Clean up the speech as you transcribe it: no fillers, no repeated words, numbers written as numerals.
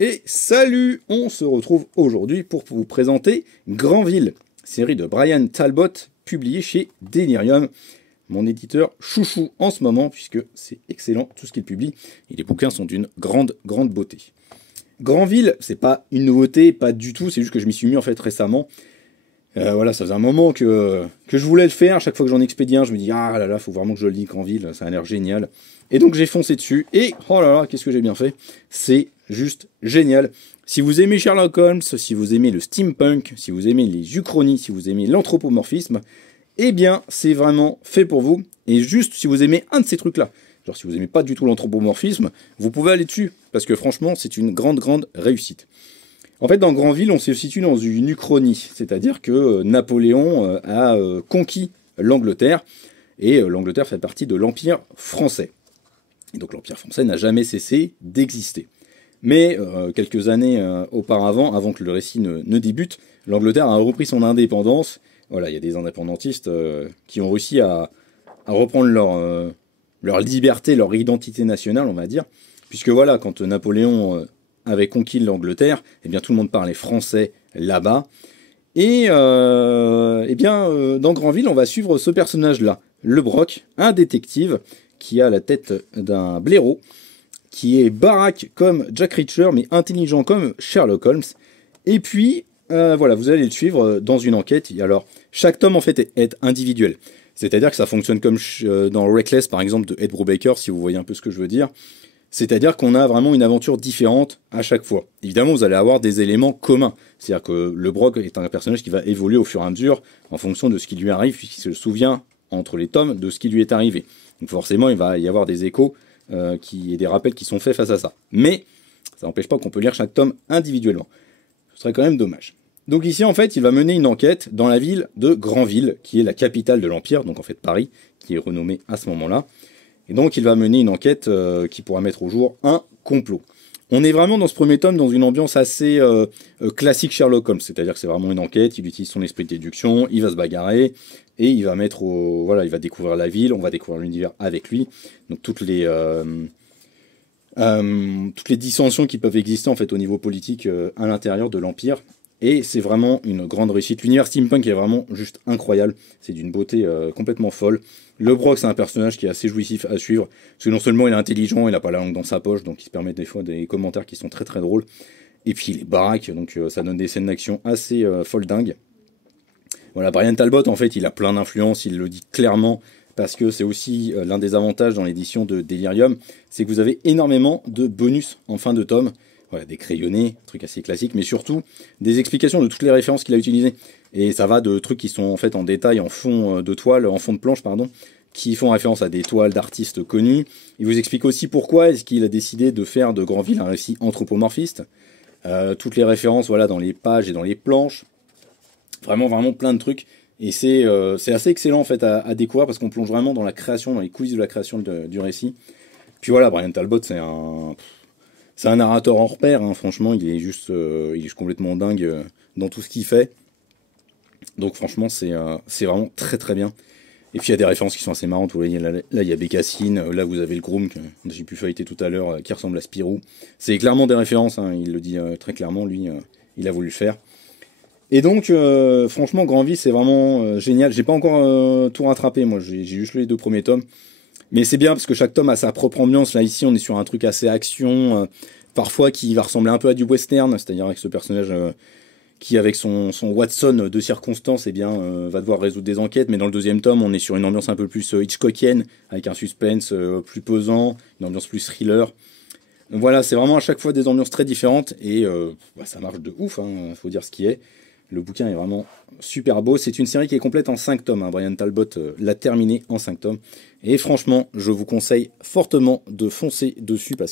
Et salut! On se retrouve aujourd'hui pour vous présenter Granville, série de Brian Talbot, publiée chez Delirium, mon éditeur chouchou en ce moment, puisque c'est excellent tout ce qu'il publie, et les bouquins sont d'une grande beauté. Granville, c'est pas une nouveauté, pas du tout, c'est juste que je m'y suis mis en fait récemment. Voilà, ça faisait un moment que je voulais le faire. Chaque fois que j'en expédie un, je me dis ah là là, faut vraiment que je le lis Granville, ça a l'air génial. Et donc j'ai foncé dessus et oh là là, qu'est-ce que j'ai bien fait. C'est juste génial. Si vous aimez Sherlock Holmes, si vous aimez le steampunk, si vous aimez les uchronies, si vous aimez l'anthropomorphisme, eh bien c'est vraiment fait pour vous. Et juste si vous aimez un de ces trucs-là, genre si vous aimez pas du tout l'anthropomorphisme, vous pouvez aller dessus parce que franchement c'est une grande réussite. En fait, dans Granville, on se situe dans une uchronie, c'est-à-dire que Napoléon a conquis l'Angleterre, et l'Angleterre fait partie de l'Empire français. Et donc l'Empire français n'a jamais cessé d'exister. Mais quelques années auparavant, avant que le récit ne débute, l'Angleterre a repris son indépendance. Voilà, il y a des indépendantistes qui ont réussi à reprendre leur liberté, leur identité nationale, on va dire. Puisque voilà, quand Napoléon avait conquis l'Angleterre, eh bien tout le monde parlait français là-bas. Et dans Granville, on va suivre ce personnage-là, le Brock, un détective qui a la tête d'un blaireau, qui est baraque comme Jack Reacher, mais intelligent comme Sherlock Holmes. Et puis, voilà, vous allez le suivre dans une enquête. Et alors, chaque tome, en fait, est individuel. C'est-à-dire que ça fonctionne comme dans Reckless, par exemple, de Ed Brubaker, si vous voyez un peu ce que je veux dire. C'est-à-dire qu'on a vraiment une aventure différente à chaque fois. Évidemment, vous allez avoir des éléments communs. C'est-à-dire que le Brock est un personnage qui va évoluer au fur et à mesure en fonction de ce qui lui arrive, puisqu'il se souvient entre les tomes de ce qui lui est arrivé. Donc forcément, il va y avoir des échos et des rappels qui sont faits face à ça. Mais ça n'empêche pas qu'on peut lire chaque tome individuellement. Ce serait quand même dommage. Donc ici, en fait, il va mener une enquête dans la ville de Granville, qui est la capitale de l'Empire, donc en fait Paris, qui est renommée à ce moment-là. Et donc il va mener une enquête qui pourra mettre au jour un complot. On est vraiment dans ce premier tome dans une ambiance assez classique Sherlock Holmes, c'est-à-dire que c'est vraiment une enquête, il utilise son esprit de déduction, il va se bagarrer, et il va il va découvrir la ville, on va découvrir l'univers avec lui. Donc toutes les dissensions qui peuvent exister en fait au niveau politique à l'intérieur de l'Empire. Et c'est vraiment une grande réussite. L'univers steampunk est vraiment juste incroyable. C'est d'une beauté complètement folle. Le Brock, c'est un personnage qui est assez jouissif à suivre. Parce que non seulement il est intelligent, il n'a pas la langue dans sa poche, donc il se permet des fois des commentaires qui sont très drôles. Et puis il est baraque, donc ça donne des scènes d'action assez folles dingues. Voilà, Brian Talbot, en fait, il a plein d'influences, il le dit clairement, parce que c'est aussi l'un des avantages dans l'édition de Delirium, c'est que vous avez énormément de bonus en fin de tome. Voilà, des crayonnés, un truc assez classique, mais surtout des explications de toutes les références qu'il a utilisées. Et ça va de trucs qui sont en fait en détail, en fond de toile, en fond de planche, pardon, qui font référence à des toiles d'artistes connus. Il vous explique aussi pourquoi est-ce qu'il a décidé de faire de Granville un récit anthropomorphiste. Toutes les références, voilà, dans les pages et dans les planches. Vraiment plein de trucs. Et c'est assez excellent en fait à découvrir parce qu'on plonge vraiment dans la création, dans les coulisses de la création du récit. Puis voilà, Brian Talbot, c'est un narrateur hors pair, hein. Franchement, il est juste complètement dingue dans tout ce qu'il fait. Donc franchement, c'est vraiment très bien. Et puis il y a des références qui sont assez marrantes. Vous voyez, là il y a Bécassine, là vous avez le Groom, que j'ai pu feuilleter tout à l'heure, qui ressemble à Spirou. C'est clairement des références, hein. Il le dit très clairement, lui, il a voulu le faire. Et donc, franchement, Granville, c'est vraiment génial. J'ai pas encore tout rattrapé, moi, j'ai juste lu les 2 premiers tomes. Mais c'est bien parce que chaque tome a sa propre ambiance. Là, ici, on est sur un truc assez action, parfois qui va ressembler un peu à du western, c'est-à-dire avec ce personnage qui, avec son Watson de circonstance, eh bien, va devoir résoudre des enquêtes. Mais dans le 2e tome, on est sur une ambiance un peu plus Hitchcockienne, avec un suspense plus pesant, une ambiance plus thriller. Donc voilà, c'est vraiment à chaque fois des ambiances très différentes et ça marche de ouf, hein, faut dire ce qui est. Le bouquin est vraiment super beau. C'est une série qui est complète en 5 tomes. Hein. Brian Talbot l'a terminé en 5 tomes. Et franchement, je vous conseille fortement de foncer dessus parce